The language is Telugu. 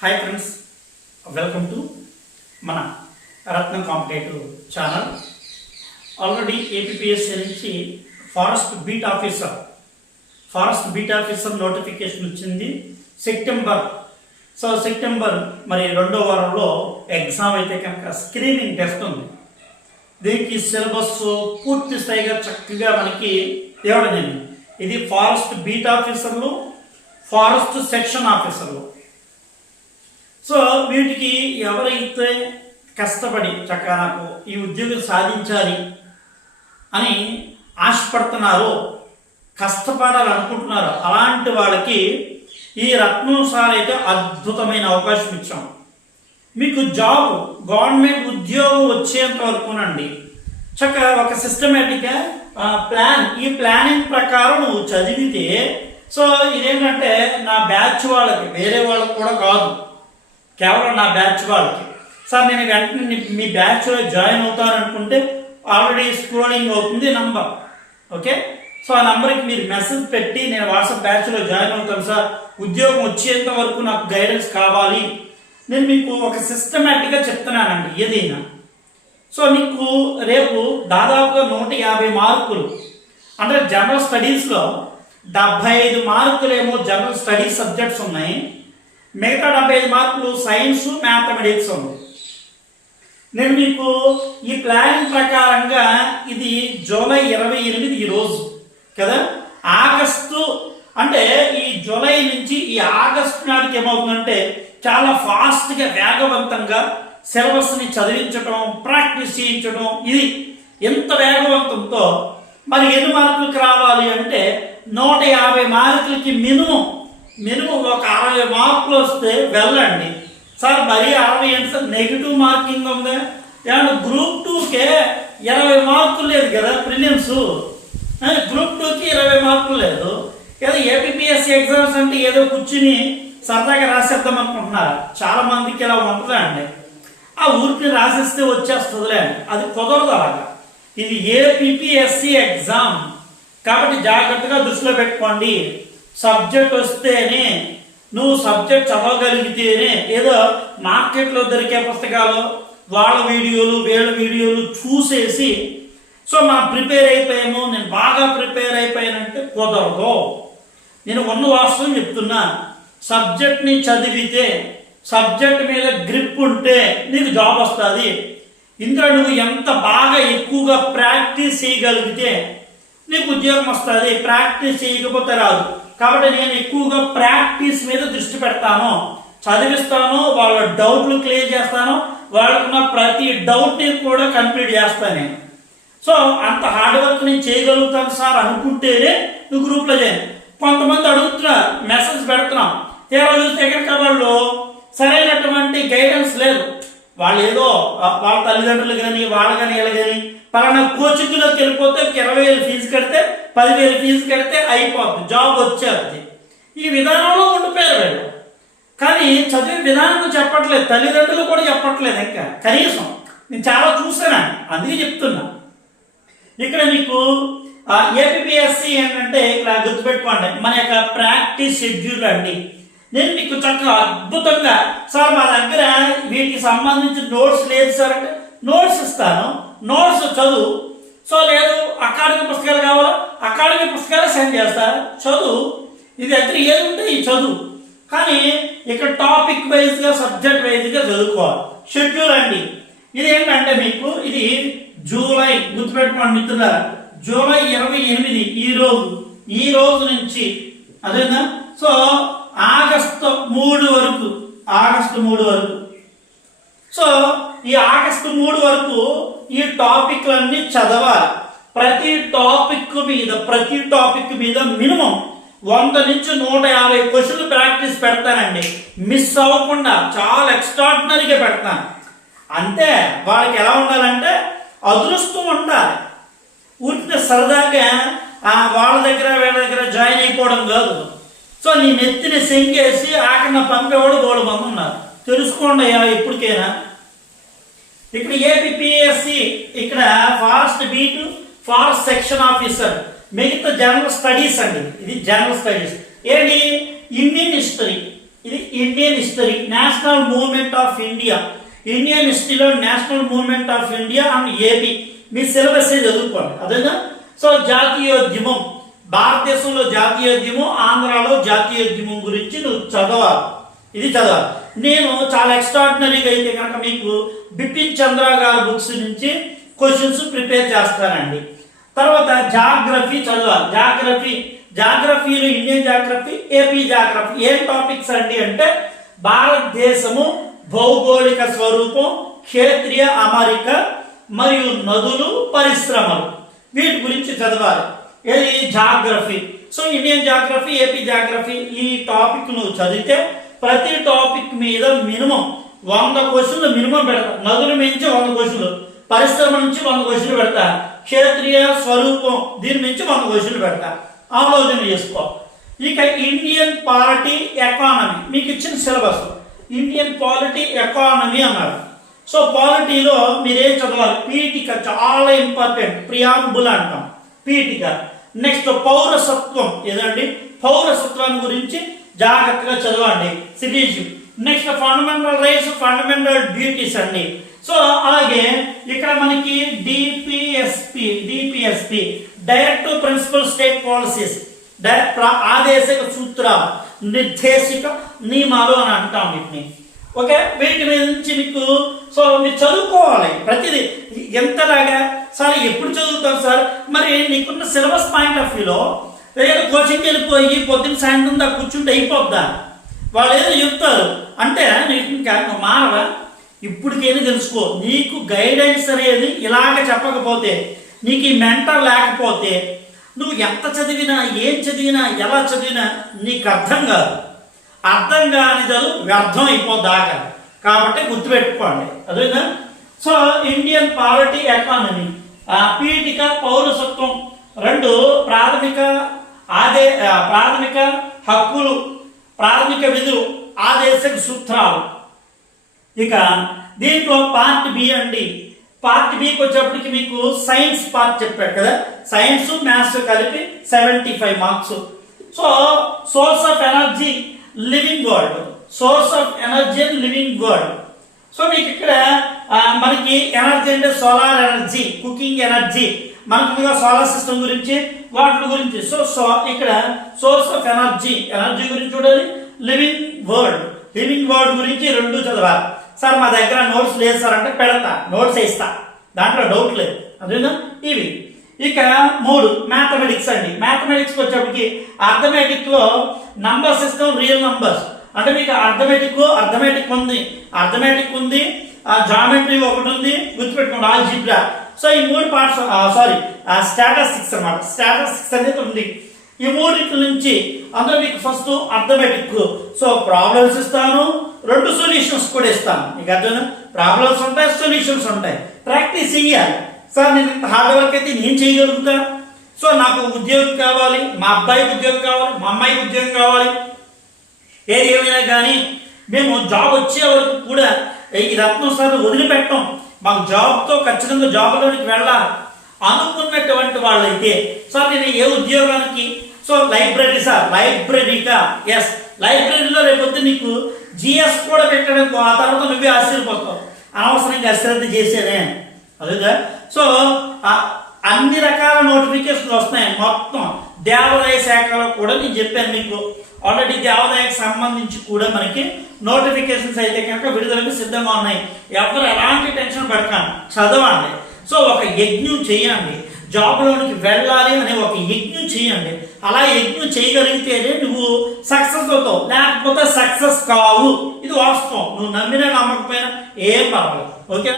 హాయ్ ఫ్రెండ్స్ వెల్కమ్ టు మన Ratnam competitive channel already APSC నుంచి forest beat officer forest beat officer notification వచ్చింది. సెప్టెంబర్ సో సెప్టెంబర్ మరి రెండో వారంలో ఎగ్జామ్ అయితే కనుక స్క్రీనింగ్ టెస్ట్ ఉంది. దీనికి సిలబస్ పూర్తి స్థాయిగా చక్కగా మనకి ఇవ్వడం జరిగింది. ఇది ఫారెస్ట్ బీట్ ఆఫీసర్లు ఫారెస్ట్ సెక్షన్ ఆఫీసర్లు వీటికి ఎవరైతే కష్టపడి చక్కగా నాకు ఈ ఉద్యోగం సాధించాలి అని ఆశపడుతున్నారో కష్టపడాలనుకుంటున్నారో అలాంటి వాళ్ళకి ఈ రత్నం సార్ అయితే అద్భుతమైన అవకాశం ఇచ్చాం. మీకు జాబ్ గవర్నమెంట్ ఉద్యోగం వచ్చేంత వరకునండి చక్కగా ఒక సిస్టమేటిక్గా ప్లాన్ ఈ ప్లానింగ్ ప్రకారం నువ్వు చదివితే సో ఇదేంటంటే నా బ్యాచ్ వాళ్ళకి వేరే వాళ్ళకి కూడా కాదు. కేవలం నా బ్యాచ్ వాళ్ళకి. సార్ నేను వెంటనే మీ బ్యాచ్లో జాయిన్ అవుతాను అనుకుంటే ఆల్రెడీ స్క్రోలింగ్ అవుతుంది నంబర్ ఓకే సో ఆ నంబర్కి మీరు మెసేజ్ పెట్టి నేను వాట్సాప్ బ్యాచ్లో జాయిన్ అవుతాను సార్. ఉద్యోగం వచ్చేంత వరకు నాకు గైడెన్స్ కావాలి. నేను మీకు ఒక సిస్టమేటిక్గా చెప్తున్నానండి ఏదైనా. సో మీకు రేపు దాదాపుగా నూట యాభై మార్కులు. అంటే జనరల్ స్టడీస్లో డెబ్భై ఐదు మార్కులేమో జనరల్ స్టడీస్ సబ్జెక్ట్స్ ఉన్నాయి. మిగతా డెబ్బై ఐదు మార్కులు సైన్స్ మ్యాథమెటిక్స్. ఉంది నేను మీకు ఈ ప్లాన్ ప్రకారంగా ఇది జూలై ఇరవై ఎనిమిది ఈ రోజు కదా? ఆగస్టు అంటే ఈ జూలై నుంచి ఈ ఆగస్టు నాటికి ఏమవుతుందంటే చాలా ఫాస్ట్గా వేగవంతంగా సిలబస్ని చదివించడం ప్రాక్టీస్ చేయించడం ఇది ఎంత వేగవంతంతో మరి ఎన్ని మార్కులకు రావాలి అంటే నూట యాభై మార్కులకి మినిమం మినిమం ఒక అరవై మార్కులు వస్తే వెళ్ళండి. సార్ మరీ అరవై ఏంటి సార్ నెగిటివ్ మార్కింగ్ ఉందా? ఏమన్నా గ్రూప్ టూకే ఇరవై మార్కులు లేదు కదా ప్రిలిమ్స్ గ్రూప్ టూకి ఇరవై మార్కులు లేదు. ఏదో ఏపీపీఎస్సీ ఎగ్జామ్స్ అంటే ఏదో కూర్చుని సరదాగా రాసేద్దాం అనుకుంటున్నారు. చాలా మందికి ఇలా ఉంటుందండి ఆ ఊరికి రాసేస్తే వచ్చేస్తుందిలే అది కుదరదు అలాగా. ఇది ఏపీపీఎస్సీ ఎగ్జామ్ కాబట్టి జాగ్రత్తగా దృష్టిలో పెట్టుకోండి. సబ్జెక్ట్ వస్తేనే నువ్వు సబ్జెక్ట్ చదవగలిగితేనే ఏదో మార్కెట్లో దొరికే పుస్తకాలు వాళ్ళ వీడియోలు వీళ్ళ వీడియోలు చూసేసి సో మనం ప్రిపేర్ అయిపోయాము నేను బాగా ప్రిపేర్ అయిపోయానంటే కుదరదు. నేను ఉన్న వాస్తవం చెప్తున్నా. సబ్జెక్ట్ని చదివితే సబ్జెక్ట్ మీద గ్రిప్ ఉంటే నీకు జాబ్ వస్తుంది. ఇందులో నువ్వు ఎంత బాగా ఎక్కువగా ప్రాక్టీస్ చేయగలిగితే నీకు ఉద్యోగం వస్తుంది. ప్రాక్టీస్ చేయకపోతే రాదు. కాబట్టి నేను ఎక్కువగా ప్రాక్టీస్ మీద దృష్టి పెడతాను. చదివిస్తాను వాళ్ళ డౌట్లు క్లియర్ చేస్తాను వాళ్ళకున్న ప్రతి డౌట్ని కూడా కంప్లీట్ చేస్తాను నేను. సో అంత హార్డ్ వర్క్ నేను చేయగలుగుతాను సార్ అనుకుంటేనే నువ్వు గ్రూప్లో చేయండి కొంతమంది అడుగుతున్నారు మెసేజ్ పెడుతున్నాం. తీరా చూస్తే కనుక వాళ్ళు? సరైనటువంటి గైడెన్స్ లేదు. వాళ్ళు ఏదో వాళ్ళ తల్లిదండ్రులు కానీ వాళ్ళు కానీ వీళ్ళు కానీ పలానా కోచింగ్లోకి వెళ్ళిపోతే ఇరవై వేలు ఫీజు కడితే పదివేలు ఫీజు కడితే అయిపోద్ది జాబ్ వచ్చేది ఈ విధానంలో ఉండిపోయారు వీళ్ళు. కానీ చదివే విధానం చెప్పట్లేదు తల్లిదండ్రులు కూడా చెప్పట్లేదు ఇంకా. కనీసం నేను చాలా చూసాను అందుకే చెప్తున్నా. ఇక్కడ మీకు ఏపీఎస్సి ఏంటంటే ఇక్కడ గుర్తుపెట్టుకోండి మన యొక్క ప్రాక్టీస్ షెడ్యూల్ అండి. నేను మీకు చక్కగా అద్భుతంగా సార్ మా దగ్గర వీటికి సంబంధించిన నోట్స్ లేదు సార్ అంటే నోట్స్ ఇస్తాను. నోట్స్ చదువు సో లేదు అకాడమీ పుస్తకాలు కావాలా? అకాడమీ పుస్తకాలు సెండ్ చేస్తారు చదువు. ఇది దగ్గర ఏది ఉంటే ఈ చదువు. కానీ ఇక్కడ టాపిక్ వైజ్గా సబ్జెక్ట్ వైజ్గా చదువుకోవాలి. షెడ్యూల్ అండి. ఇది ఏంటంటే మీకు ఇది జూలై గుర్తుపెట్టుకోండి మిత్రుల జూలై ఇరవై ఎనిమిది ఈ రోజు. ఈ రోజు నుంచి. అదేనా? సో ఆగస్టు మూడు వరకు. ఆగస్టు మూడు వరకు. సో ఈ ఆగస్టు మూడు వరకు ఈ టాపిక్లన్నీ చదవాలి. ప్రతి టాపిక్ మీద ప్రతి టాపిక్ మీద మినిమం వంద నుంచి నూట యాభై క్వశ్చన్లు ప్రాక్టీస్ పెడతానండి. మిస్ అవ్వకుండా చాలా ఎక్స్ట్రాడినరీగా పెడతాను. అంతే వాళ్ళకి ఎలా ఉండాలంటే అదృష్టం ఉండాలి. ఉంటే సరదాగా వాళ్ళ దగ్గర వీళ్ళ దగ్గర జాయిన్ అయిపోవడం కాదు. సో నీ నెత్తిని సెంగేసి ఆకన్న పంపేవాడు బోడు మంది ఉన్నారు. తెలుసుకోండి అయ్యా ఇప్పటికైనా. ఇక్కడ ఏపీఎస్సి ఇక్కడ forest beat forest section officer మిగతా జనరల్ స్టడీస్ అండి. ఇది జనరల్ స్టడీస్ ఏంటి? ఇండియన్ హిస్టరీ ఇది Indian history national movement of India Indian హిస్టరీలో national movement of India and AP me syllabus చదువుకోండి. అదేనా? సో జాతీయోద్యమం. భారతదేశంలో జాతీయోద్యమం ఆంధ్రాలో జాతీయోద్యమం గురించి నువ్వు చదవాలి. ఇది చదవాలి. నేను చాలా ఎక్స్ట్రాడినరీగా అయితే కనుక మీకు బిపిన్ చంద్ర గారి బుక్స్ నుంచి క్వశ్చన్స్ ప్రిపేర్ చేస్తానండి. తర్వాత జాగ్రఫీ చదవాలి. జాగ్రఫీ జాగ్రఫీలు ఇండియన్ జాగ్రఫీ ఏపీ జాగ్రఫీ. ఏం టాపిక్స్ అండి అంటే భారతదేశము భౌగోళిక స్వరూపం క్షేత్రీయ అమరిక మరియు నదులు పరిశ్రమలు. వీటి గురించి చదవాలి. ఏది? Geography. So Indian geography AP geography ఈ టాపిక్ నువ్వు చదివితే ప్రతి టాపిక్ మీద మినిమం వంద క్వశ్చన్లు మినిమం పెడతా. నదుల మించి వంద క్వశ్చన్లు పరిశ్రమ నుంచి వంద క్వశ్చన్లు పెడతా. క్షేత్రీయ స్వరూపం దీని నుంచి వంద క్వశ్చన్లు పెడతా. ఆలోచన చేసుకో. ఇక ఇండియన్ పాలిటీ ఎకానమీ మీకు ఇచ్చిన సిలబస్. ఇండియన్ పాలిటీ ఎకానమీ అన్నారు. సో పాలిటీలో మీరేం చదవాలి? పీఠిక చాలా ఇంపార్టెంట్. ప్రియాంబుల్ అంటాం. పీఠిక. నెక్స్ట్ పౌరసత్వం ఏదండి? పౌరసత్వాన్ని గురించి జాగ్రత్తగా చదవండి. Series. Next fundamental rights fundamental duties అండి. సో అలాగే ఇక్కడ మనకి DPSP DPSP direct principle state policies direct ఆదేశిక సూత్రాలు నిర్దేశిక నియమాలు అని అంటాం వీటిని. ఓకే? వీటి నుంచి మీకు సో మీరు చదువుకోవాలి. ప్రతిదీ. ఎంతలాగా? సార్ ఎప్పుడు చదువుతాం సార్? మరి నీకున్న సిలబస్ పాయింట్ ఆఫ్ వ్యూలో ఏదో కోచింగ్కి వెళ్ళిపోయి పొద్దున్న సాయంత్రం దాకా కూర్చుంటే అయిపోద్దా? వాళ్ళు ఏదో చెప్తారు. అంటే నీకు ఇంకా మారవా? ఇప్పటికైనా తెలుసుకో నీకు గైడెన్స్ అనేది ఇలాగ చెప్పకపోతే నీకు ఈ మెంటర్ లేకపోతే నువ్వు ఎంత చదివినా ఏం చదివినా ఎలా చదివినా నీకు అర్థం కాదు. అర్థం కాని చదువు వ్యర్థం అయిపోద్దాక కాబట్టి గుర్తుపెట్టుకోండి. అదేనా? సో ఇండియన్ పాలిటీ ఎకానమీ పీఠిక పౌరసత్వం రెండు ప్రాథమిక ఆదే ప్రాథమిక హక్కులు ప్రాథమిక విధులు ఆదేశక సూత్రాలు. ఇక దీంట్లో పార్ట్ బి అండి. పార్ట్ బికి వచ్చేప్పటికి మీకు సైన్స్ పార్ట్ చెప్పాడు కదా. సైన్స్ మ్యాథ్స్ కలిపి seventy five marks so source of energy living world source of energy and living world so మీకు ఇక్కడ మనకి ఎనర్జీ అంటే సోలార్ ఎనర్జీ కుకింగ్ ఎనర్జీ మనకు సోలార్ సిస్టమ్ గురించి వాటి గురించి. సో సో ఇక్కడ సోర్స్ ఆఫ్ ఎనర్జీ ఎనర్జీ గురించి చూడాలి. లివింగ్ వరల్డ్ లివింగ్ వరల్డ్ గురించి రెండు చదవాలి. సార్ మా దగ్గర నోట్స్ లేదు సార్ అంటే పెడతా. నోట్స్ వేస్తా. దాంట్లో డౌట్ లేదు. అదేనా ఇవి. ఇక మూడు. మ్యాథమెటిక్స్ అండి. మ్యాథమెటిక్స్ వచ్చేప్పటికి అర్థమెటిక్లో నంబర్ సిస్టమ్ రియల్ నంబర్స్ అంటే మీకు అర్థమెటిక్ అర్థమెటిక్ ఉంది. అర్థమెటిక్ ఉంది. జామెట్రీ ఒకటి ఉంది. గుర్తుపెట్టుకోండి ఆల్జిబ్రా సో ఈ మూడు పార్ట్స్ సారీ స్టాటస్టిక్స్ అన్నమాట. స్టాటస్టిక్స్ అనేది ఉంది. ఈ మూడింటి నుంచి అందులో మీకు ఫస్ట్ అర్థమెటిక్ సో ప్రాబ్లమ్స్ ఇస్తాను రెండు సొల్యూషన్స్ కూడా ఇస్తాను. మీకు అర్థం ప్రాబ్లమ్స్ ఉంటాయి సొల్యూషన్స్ ఉంటాయి. ప్రాక్టీస్ ఇయ్యాలి సార్ నేను ఇంత హార్డ్ వర్క్ అయితే నేను చేయగలుగుతా? సో నాకు ఉద్యోగం కావాలి మా అబ్బాయికి ఉద్యోగం కావాలి మా అమ్మాయికి ఉద్యోగం కావాలి. ఏది ఏమైనా కానీ మేము జాబ్ వచ్చే వరకు కూడా ఈ రత్నం సార్ వదిలిపెట్టం. మాకు జాబ్తో ఖచ్చితంగా జాబ్లోనికి వెళ్ళాలి అనుకున్నటువంటి వాళ్ళైతే సార్ నేను ఏ ఉద్యోగానికి సో లైబ్రరీ సార్ లైబ్రరీగా ఎస్ లైబ్రరీలో రేపొద్దు నీకు జిఎస్ కూడా పెట్టడం ఆ తర్వాత నువ్వే ఆశ్చర్యపోతావు. అనవసరంగా అశ్రద్ధ చేసేనే అదేగా సో అన్ని రకాల నోటిఫికేషన్లు వస్తున్నాయి మొత్తం. దేవాదాయ శాఖలో కూడా నేను చెప్పాను మీకు. ఆల్రెడీ దేవాదాయకు సంబంధించి కూడా మనకి నోటిఫికేషన్స్ అయితే కనుక విడుదలకు సిద్ధంగా ఉన్నాయి. ఎవరు ఎలాంటి టెన్షన్ పడకండి. చదవండి. సో ఒక యజ్ఞం చేయండి. జాబ్లోనికి వెళ్ళాలి అనే ఒక యజ్ఞం చేయండి. అలా యజ్ఞం చేయగలిగితేనే నువ్వు సక్సెస్ అవుతావు. లేకపోతే సక్సెస్ కావు. ఇది వాస్తవం. నువ్వు నమ్మినా నమ్మకపోయినా ఏం పర్వాలేదు. ఓకే